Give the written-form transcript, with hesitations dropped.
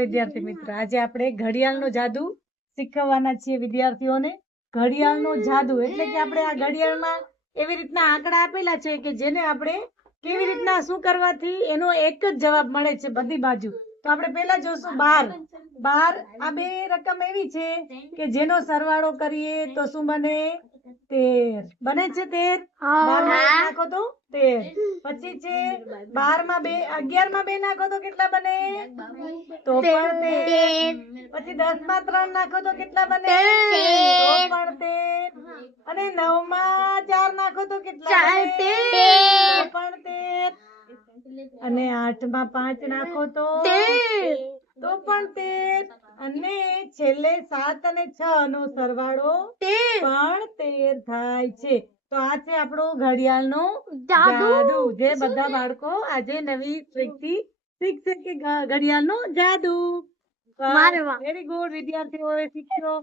વિદ્યાર્થી મિત્રો, આજે આપણે ઘડિયાળનો જાદુ શીખવવાના છીએ વિદ્યાર્થીઓને. ઘડિયાળનો જાદુ એટલે કે આપણે આ ઘડિયાળમાં એવી રીતના આંકડા આપેલા છે કે જેને આપણે કેવી રીતના શું કરવાથી એનો એક જ જવાબ મળે છે બધી બાજુ. તો આપણે પહેલા જોશું 12. આ બે રકમ એવી છે કે જેનો સરવાળો કરીએ તો શું બને? 13 બને છે. 13 12 માં 1 નાખો તો 13. પછી છે 12 માં 2, 11 માં 2 નાખો તો કેટલા બને? તો પણ 13. પછી 10 માં 3 નાખો તો કેટલા બને? તો પણ 13. અને 9 માં 4 નાખો તો કેટલા બને? તો પણ 13. અને 8 માં 5 નાખો તો પણ 13. અને છેલ્લે 7 અને 6 નો સરવાળો પણ 13 થાય છે. તો આ છે આપણો ઘડિયાળનો જાદુ, જે બધા બાળકો આજે નવી ટ્રીકથી શીખશે કે ઘડિયાળનો જાદુ. વેરી ગુડ, વિદ્યાર્થીઓએ શીખ્યો.